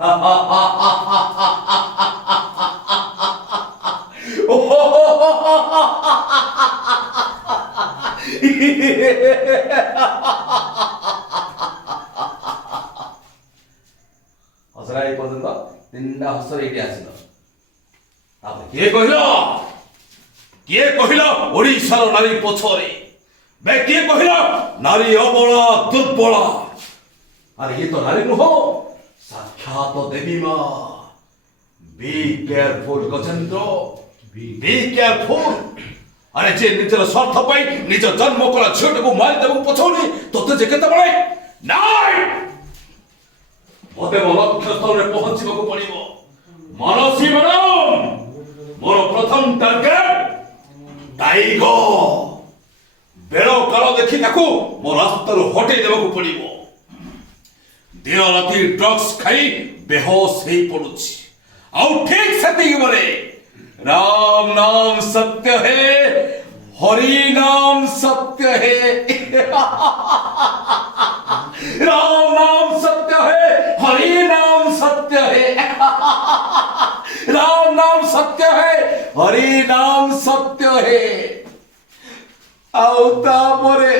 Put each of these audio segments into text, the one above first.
ହସରା ଏଇ ପର୍ଯ୍ୟନ୍ତ ତିନିଟା ହସରେ ଏଇଠି ଆସିଲ। ତାପରେ କିଏ କହିଲା ଓଡ଼ିଶାର ନାରୀ ପଛରେ? ବେ କିଏ କହିଲା ନାରୀ ଅବଳା ଦୁର୍ବଳା? ଆରେ ଇଏ ତ ନାରୀ ନୁହଁ, ସାକ୍ଷାତ ଦେବୀ ମା। ବି କେୟାରଫୁଲ ଗଜେନ୍ଦ୍ର, ବି କେୟାରଫୁଲ। ଆରେ ଯେ ନିଜର ସ୍ୱାର୍ଥ ପାଇଁ ନିଜ ଜନ୍ମ କଲା ଝିଅଟାକୁ ମାରିଦେବାକୁ ପଛଉନି, ତତେ ଯେ କେତେବେଳେ ନାଇଁ, ମତେ ମୋ ଲକ୍ଷ୍ୟ ସ୍ଥଳରେ ପହଞ୍ଚିବାକୁ ପଡିବ। ମାନସୀ ମ୍ୟାଡାମ, ମୋର ପ୍ରଥମ ଟାର୍ଗେଟ ଟାଇଗର। ବେଳ କାଳ ଦେଖି ତାକୁ ମୋ ରାସ୍ତାରୁ ହଟେଇ ଦେବାକୁ ପଡିବ। ଦିନ ରାତି ଡ୍ରଗ୍ସ ଖାଇ ବେହୋସ ହେଇ ପଡୁଛି। ଆଉ ଠିକ ସେତିକି ବେଳେ राम नाम सत्य है, हरि नाम सत्य है। राम नाम सत्य है, हरि नाम सत्य है। राम नाम सत्य है, हरि नाम सत्य है। आउता मोरे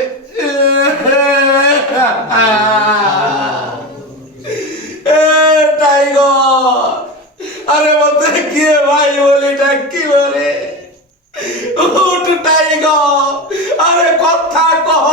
टाइगर, अरे मत किए भाई बोली डाकी बोले उठ टाइगर, अरे कथा कह।